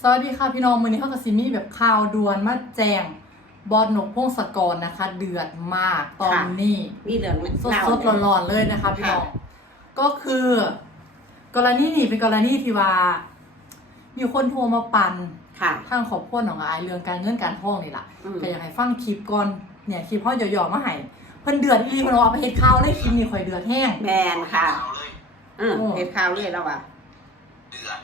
สวัสดีค่ะพี่น้องมือนี้เขากับซิมี่แบบข่าวด่วนมาแจ้งบอลนกพงศกรนะคะ เดือดมากตอนนี้มีเรื่องสดสดๆร้อนๆเลยนะคะพี่น้องค่ะก็คือ กรณีนี้เป็นกรณีที่ว่ามีคนโทรมาปั่นค่ะทางขอบพ่นของอายเรื่องการเงินการทองนี่แหละอืมก็อยากให้ฟังคลิปก่อนเนี่ยคลิปพ่อหย่อๆมาให้เพิ่นเดือดอีหลีเพิ่นเอาไปเฮ็ดข้าวเลยคลิปนี้ข่อยเดือดแห้งแมนค่ะข่าวเลยอืมโอ้เห็ดข่าวเลยแล้วว่ะเดือด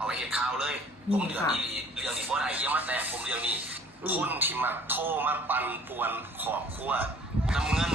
เอาไปเห็นข่าวเลยนี่ผมเดือดค่ะอีหลีเรื่องนี้เพราะอะไรเยี่ยมาแตกผมเรื่องนี้อืมคนที่มาโทรมาปั่นป่วนขอบครัวน้ำเงิน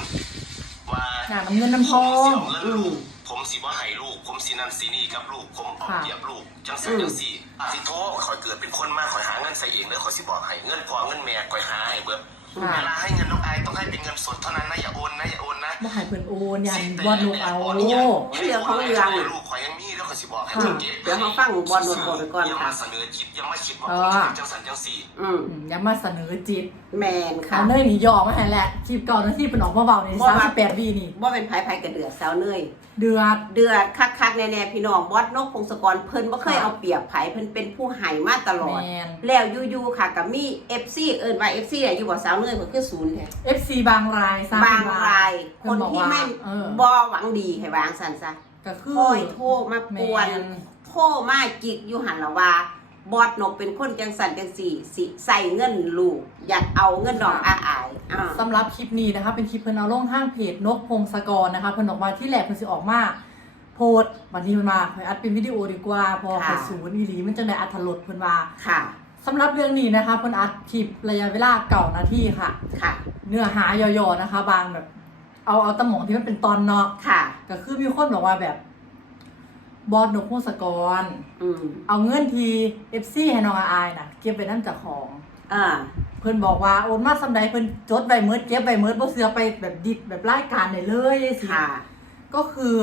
ว่าน่ะน้ำเงินน้ำทองผมสิเอาเงินลูกผมสิว่าให้ลูก ผมสินั่นสินี่กับลูก ผมเอาค่ะเปรียบลูก จังสันจังสี่อาสิโทรคอยเกิดเป็นคนมากคอยหาเงินใส่เองเลยคอยสิบอกให้เงินพอเงินแม่คอยหาให้เบิดค่ะเวลาให้เงินน้องไอายต้องให้เป็นเงินสดเท่านั้นนะอย่าโอนนะอย่าโอนนะบ่ให้เพิ่นโอนยันบอลนกเอาเรื่องของเรื่องลูกขอยยังมีแล้วขอย สิบอกให้ค่ะเจ๊เดี๋ยวเขาฟังบอลโดนโกนไปก่อนยังค่ะ มาเสนอจิตยังมาคิดว่าเอผมอจะเป็นจังสันจังสี่อืมอืมอย่ามาเสนอจิตแมนค่ะ เอาเนยนี่ยอมมาให้แหละคลิปก่อนนะที่เป็นออกมาเบาในบ่สามว่าสิบแปดวีนี่ว่าเป็นไผ่ไผ่กระเดือดสาวเนย เดือด เดือดคักคักๆแน่ๆพี่น้องบอสนกพงศกรเพิ่นบ่เคยค่ะ เอาเปรียบไผเพิ่นเป็นผู้ให้มาตลอด แมน แล้วอยู่ๆค่ะกับมี FC เอิ้นว่า FC เนี่ยอยู่บ่สาวเนยเพิ่นคือศูนย์แท้ FC บางรายซะบางราย เพิ่คนนบอกที่ว่าไม่เออ บ่หวังดีให้วางซั่นซะ ก็คือ ค่อยโทรมาปวนแม่น โทรมาจิกอยู่หันละว่า บอดนกเป็นคนจังสันจังสี่สิใส่เงินลูก อยากเอาเงินดอกอาอายอ่า สำหรับคลิปนี้นะคะเป็นคลิปเพิ่นเอาลงทางเพจนกพงศกรนะคะเพิ่นออกมาที่แหลกเพิ่นสิออกมาโพสต์วันนี้มันมาเพิ่นอัดเป็นวิดีโอดีกว่าเพอค่ะเพิ่นศูนย์อีหลีมันจังได้อัธรสเพิ่นว่าค่ะ สำหรับเรื่องนี้นะคะเพิ่นอัดคลิประยะเวลาเก่านาทีค่ะ ค่ะ เนื้อหาย่อๆนะคะ บางแบบ เอาเอาตะหมองที่มันเป็นตอนเนาะค่ะ ก็คือมีคนบอกว่าแบบ บอสนกพงศกร อืมเอาเงินทีเอฟซีให้น้องอายน่ะ เก็บไปนั่นจากของ อ่า เพิ่นบอกว่าโอนมาสำใดเพิ่นจดใบเมิดเก็บใบเมิดบ่เสือไปแบบดิบแบบรายการได้เลยสิค่ะ ก็คือ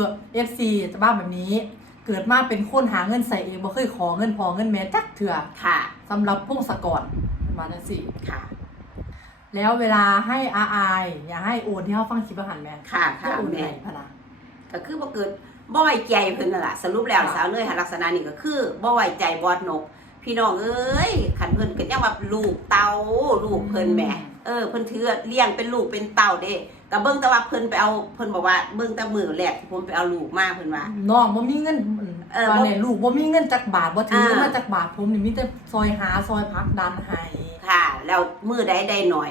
FC จะบ้าแบบนี้ เกิดมาเป็นคนหาเงินใส่เองบ่เคยขอเงินพอเงินแม่จักเถื่อค่ะ สำหรับพงศกรมาจังซี่ ค่ะ แล้วเวลาให้อาอายอย่าให้โอนที่เฮาฟังคลิปอาหารแม่ค่ะก็ค่ะโอนแม่ให้พะนะ ก็คือบ่เกิดบ่ไว้ใจเพิ่นนั่นล่ะสรุปแล้วค่ะ สาวเนยหาลักษณะนี้ก็คือบ่ไว้ใจบอดนก พี่น้องเอ้ยคันเพิ่นก็ยังว่าลูกเตาลูกเพิ่นแหมเออเพิ่นถือเลี้ยงเป็นลูกเป็นเต้าเด้ก็เบิ่งแต่ว่าเพิ่นไปเอาเพิ่นบอกว่าเบิ่งแต่มือแรกที่ผมไปเอาลูกมาเพิ่นว่า น้องบ่มีเงินเออตอนบ่นี้ลูกบ่มีเงินจักบาทบ่ถือเงินอ่าม มาจักบาทผมนี่มีแต่ซอยหาซอยพักดันให้ ค่ะแล้วมือใดได้หน่อย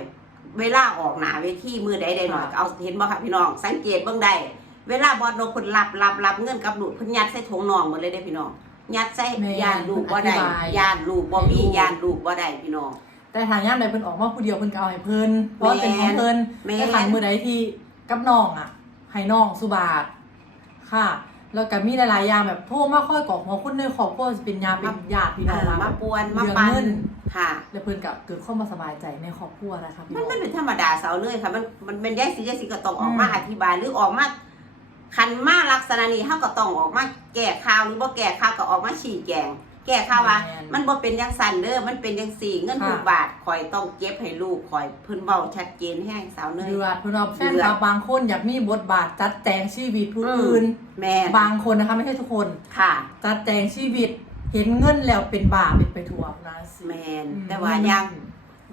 เวลาออกหนาเวทีมือใดได้หน่อยค่ะก็เอาเห็นบ่ค่ะพี่น้อง สังเกตเบิ่งได้เวลาบอดนกเพิ่นรับรับรับเงินกับลูกเพิ่นยัดใส่ถุงน่องหมดเลยเด้พี่น้อง ยัดใส่แม่ยานลูกบ่ได้อธิบายยานลูกบ่มีให้ลูกยานลูกบ่ได้พี่น้องแต่ทางย่ามใดเพิ่นออกมาผู้เดียวเพิ่นก็เอาให้เพิ่นเพราะว่าเป็นของเพิ่นแม่นแต่ขันมือใดที่กับน้องอะให้น้องสุบาทค่ะ แล้วก็มีหลายๆอย่างแบบโทรมาค่อยกอกหัวคุณในครอบครัวสิเป็นญาติเป็นญาติพี่น้เอองอมาปวนมาเรื่องปันเงิน ค่ะ แล้วเพิ่นก็เกิดความบ่สบายใจในครอบครัวนะคะพี่มันน้องมันเป็นธรรมดาเสาเลยค่ะ มันมันเป็นยายสิยายสิก็ต้องออกอืมมาอธิบายหรือออกมาคันมาลักษณะนี้เฮาก็ต้องออกมาแก้ข่าวหรือบ่แก้ข่าวก็ออกมาชี้แจง แก้ข่าวว่า มันบ่เป็นจังซั่นเด้อมันเป็นจังสี่ เงินค่ะทุกบาทคอยต้องเก็บให้ลูกคอยเพิ่นเว้าชัดเจนแห้งสาวเนย เดือดเพิ่นว่าแฟนเดือด คลับบางคนอยากมีบทบาทจัดแจงชีวิตผู้อืมอื่น แม่บางคนนะคะไม่ใช่ทุกคน ค่ะ จัดแจงชีวิต เห็นเงินแล้วเป็นบาปเป็นไปทั่วนะสิแม่นอืมแต่ว่าอย่าง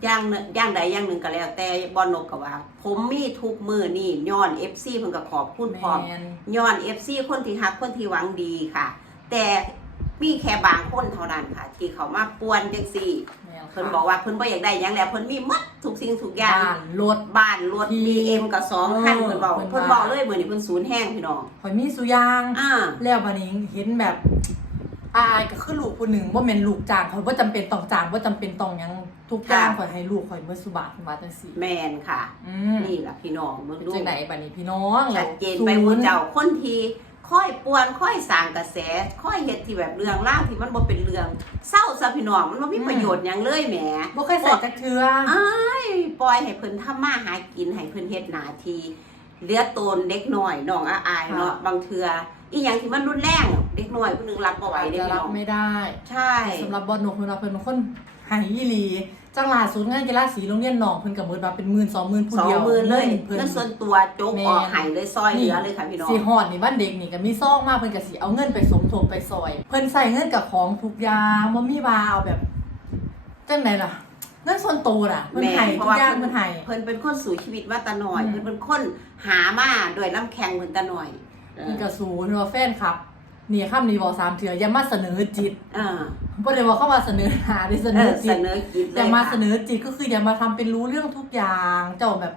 อย่างหนึ่งอย่างใดอย่างหนึ่งก็แล้ว แต่บ่นกก็ว่า ผมมีทุกมือนี่ย้อน FC เพิ่นก็ขอบคุณพร้อม แม่นย้อน FC คนที่ฮักคนที่หวังดีค่ะ แต่ มีแค่บางคนเท่านั้นค่ะ ที่เขามาป่วนจังซี่แม่นค่ะเพิ่นบอกว่าเพิ่นบ่อยากได้หยังแล้วเพิ่นมีหมดทุกสิ่งทุกอย่างบ้านรถ บ้านรถที่ BM ก็สองคันเออเพิ่นบอกเพิ่นเพิ่นว่าบอกเลยมื้อนี้เพิ่นศูนย์แห้งพี่น้องข่อยมีสุยาง อ่า แล้วบัดนี้เห็นแบบอายก็คือลูกผู้หนึ่งว่าแม่นลูกจ้างข่อยบ่จำเป็นต้องจ้างบ่จำเป็นต้องหยังทุกอย่างข่อยให้ลูกข่อยเมื่อสุบาทขึ้นมาจังซี่แมนค่ะ อืมนี่ล่ะพี่น้องเบิ่งเป็นดูจังไดบัดนี้พี่น้องชัดเจนศูไปย์หมู่เจ้าคนที่ ค่อยป่วนค่อยสร้างกระแส ค่อยเฮ็ดที่แบบเรื่องราวที่มันบ่เป็นเรื่องเศร้าซะพี่น้องมันบ่มีประโยชน์หยังเลยแหมบ่เคยใส่จักเทื่ออ้ายปล่อยให้เพิ่นทำมาหากินให้เพิ่นเฮ็ดหน้าที่เหลือโตนเด็กน้อยน้องอาอายเนาะบางเทื่ออีหยังที่มันรุนแรงเด็กน้อยผู้หนึงรับบ่ไหวอาจเด้จะพี่รัน้บองไม่ได้ ใช่สำหรับบอลหนกเพิ่นว่าเพิ่นเป็นคนหายอีหลี จังหลาศูนย์งานกีฬาสีโรงเรียนหนองเพิ่นก็หมดว่าเป็นหมื่นสองหมื่นผู้สองเดียวหมื่นเลยเพิ่นเงินส่วนตัวโจกแม่ออกใหายเลยซอยเหลือเลยค่ะพี่น้องสีหอดนี่บ้านเด็กนี่ก็มีซองมากเพิ่นก็สิเอาเงินไปสมทบไปซอย เพิ่นใส่เงินกับของทุกอย่างบ่มีว่าเอาแบบจังไดล่ะเงินส่วนตัวน่ะเพิ่นให้เพทุราะกว่าอย่างเพิ่นให้เพิ่นเป็นคนสู่ชีวิตมาแตะหน่อยอืมเพิ่นเป็นคนหามาด้วยน้ำแข็งเพิ่นแตะหน่อยเอเพิ่นอก็สูนว่าแฟนครับ นี่คำนี้บอกสามเถื่ออย่ามาเสนอจิตเออบ่ได้ว่าเข้ามาเสนอหาได้เสนเอออจิเสตนอกิจเลอย่ายมาเสนค่ะอจิตก็คืออย่ามาทำเป็นรู้เรื่องทุกอย่าง เจ้าแบบ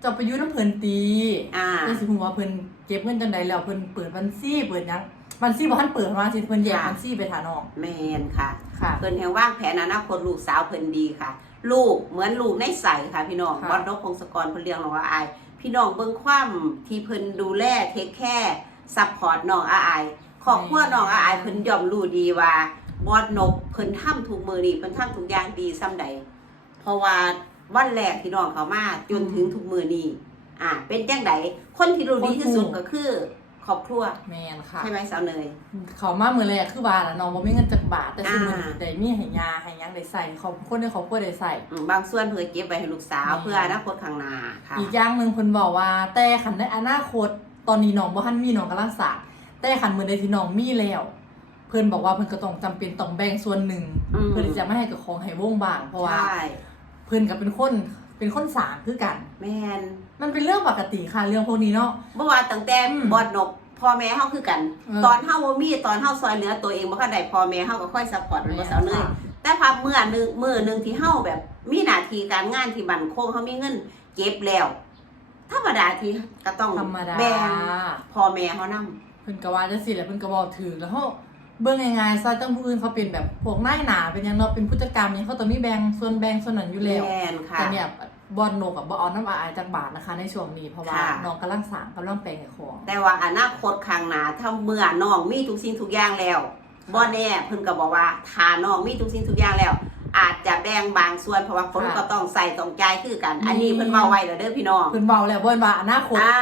เจ้าไปอยุ่น้ำเพลินตี อ่าเพิ่นสิฮู้ว่าเพิ่นเก็บเงินจังใดแล้วเพิ่นเปิดบัญชีเปิดหยังบัญชีบ่ทันเปิดมาสิเพิ่นแยกค่ะ บัญชีไปฐานอกแมนค่ะ ค่ะ เพิ่นแห่งว่างแผนอนาคตลูกสาวเพิ่นดีค่ะ ลูกเหมือนลูกในใสค่ะ พี่น้องค่ะวัดนกพงศกรเพิ่นเลี้ยงน้องอาอาย พี่น้องเบิ่งความที่เพิ่นดูแลเทคแคร์ ซัพพอร์ตน้องอาอายครอบครัวน้องอาอายเพิ่นย่อมรู้ดีว่าบอดนกเพิ่นทำทุกมือนี่เพิ่นทำทุกอย่างดีซ้ำใดเพราะว่าวันแรกที่น้องเขามาจนถึงทุกมือนี้อ่า เป็นจังไดคนที่รู้ดีที่สุดก็คือครอบครัวแม่นค่ะใช่ไหมสาวเนยเขามามื้อแรกคือว่าล่ะน้องบ่มีเงินจักบาทแต่คืออ่ามื้อนี้ได้มีให้ยาให้หยังได้ใส่เขาคนในครอบครัวได้ใส่อืมบางส่วนเพื่อเก็บไว้ให้ลูกสาวอืมเพื่ออนาคตข้างหน้าค่ะอีกอย่างหนึงเพิ่นบอกว่าแต่คันในอนาคต ตอนนี้น้องบ่ทันมีน้องกำลังสร้างแต่คันมื้อใดที่น้องมีแล้ว เพิ่นบอกว่าเพิ่นก็ต้องจำเป็นต้องแบ่งส่วนหนึ่ง อืม เพื่อที่จะไม่ให้กับของให้วงบางเพราะว่า ใช่เพื่อนกับเป็นคนเป็นคนสางคือกัน แมนมันเป็นเรื่องปกติค่ะเรื่องพวกนี้เนาะ เมื่อวานตั้งแต่อืมบอดนกพ่อแม่เฮาคือกัน เออ ตอนเฮาบ่มีตอนเฮาซอยเหลือตัวเองบ่คันได้พ่อแม่เฮาก็ค่อยซัพพอร์ตมันบ่สาวเนยค่ะแต่พอเมื่อหนึงมื้อหนึงที่เฮาแบบมีหน้าที่การงานที่มั่นคงเฮามีเงินเก็บแล้ว ธรรมดาที่ก็ต้องธรรมดา แบ่งพ่อแม่เฮานำเพิ่นก็ว่าจังซี่แหละเพิ่นก็บอกถือแล้วเฮาเบิ่งง่ายๆซะจังผู้อื่นเขาเป็นแบบพวกนายหนาเป็นหยังเนาะเป็นผู้จัดการเนี่ยเขาต้องมีแบ่งส่วนแบ่งส่วนนั้นอยู่แล้ว แม่นค่ะ แต่เนี่ยบอลโนกับบ่เอาน้ำอายจากบาทนะคะในช่วงนี้เพราะว่าค่ะ น้องกำลังสร้างกำลังแปลงให้ของ แต่ว่าอนาคตข้างหน้าถ้าเมื่อน้องมีทุกสิ่งทุกอย่างแล้วบ่แน่เพิ่นก็บอกว่าถ้าน้องมีทุกสิ่งทุกอย่างแล้ว อาจจะแบ่งบางส่วนเพราะว่าคนค่ะก็ต้องใส่ต้องจ่ายคือกัน อันนี้นี่เพิ่นเว้าไว้แล้วเด้อพี่น้องเพิ่นเว้าแล้วเพิ่นว่าอนาคตอ่า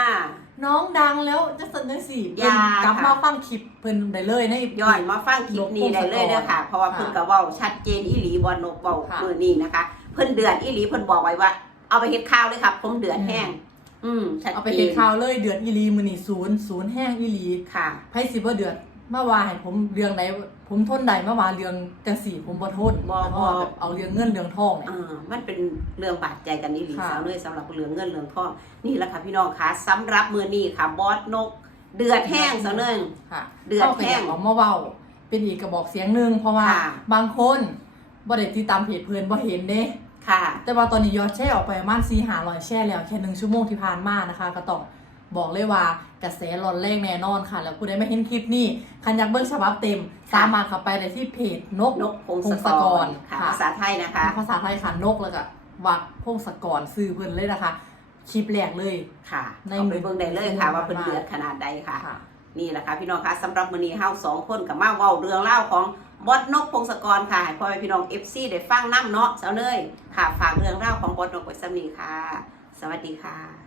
น้องดังแล้วจะสั่นจังซี่อเพิ่นย่ากลับค่ะมาฟังคลิปเพิ่นได้เลยในย้อนมาฟังคลิปนี้ได้เลยเด้อค่ะ เพราะว่าเพิ่นก็เว้าชัดเจนอีหลีบ่นกเว้าค่ะมื้อนี้นะคะ เพิ่นเดือดอีหลีเพิ่นบอกไว้ว่า เอาไปเฮ็ดข้าวเลยครับผมเดือดแห้งอืมชัดเอาไปเจเห็นนข่าวเลยเดือดอีหลีมื้อนี้ศูนย์ศูนย์แห้งอีหลีค่ะไผสิบ่เดือด มาว่าให้ผมเรื่องใดผมทนได้มาว่าเรื่องจังซี่ผมบ่ทนบ่แล้วก็บ่แบบเอาเรื่องเงินเรื่องทองเนี่ย อ่ามันเป็นเรื่องบาดใจกันนี่หลีค่ะสาวเลยสำหรับเรื่องเงินเรื่องทองนี่แหละค่ะพี่น้องคะสำหรับมือนี้ค่ะบอสนก เดือดแห้งสาวเนย ค่ะเดือดแห้งข้าไปยากออกมาเว้า เป็นอีกกระบอกเสียงหนึงเพราะว่าค่ะ บางคนบ่ได้ติดตามเพจเพิ่นบ่เห็นเด้ ค่ะ แต่ว่าตอนนี้ยอดแชร์ออกไปประมาณ4 500แชร์แล้วแค่หนึ่งชั่วโมงที่ผ่านมานะคะ ก็ต้อง บอกเลยว่ากระแสร้อนแรงแน่นอนค่ะ แล้วผู้ใดไม่เห็นคลิปนี้คันอยากเบิ่งฉบับเต็มค่ะสามารถเข้าไปได้ที่เพจนกนกพงศพงศกกรรค่ะค่ะภาษาไทยนะคะ ภาษาไทยค่ะนกแล้วก็วักพงศกรซื้อเพิ่นเลยนะคะคลิปแรกเลยค่ะ ในเอาไปเบิ่งได้เลยค่ะหนึ่งว่าเป็นเดือดขนาดใดค่ะค่ะ นี่แหละค่ะพี่น้องคะสำหรับมื้อนี้เฮาสองคนกับมาเว้าเรื่องเล่าวของบอสนกพงศกรค่ะให้พ่อแม่พี่น้อง FC ได้ฟังนํเนาะสาวเนยค่ะ ฝากเรื่องเล่าวของบอสนกไว้สำนี้ค่ะ สวัสดีค่ะ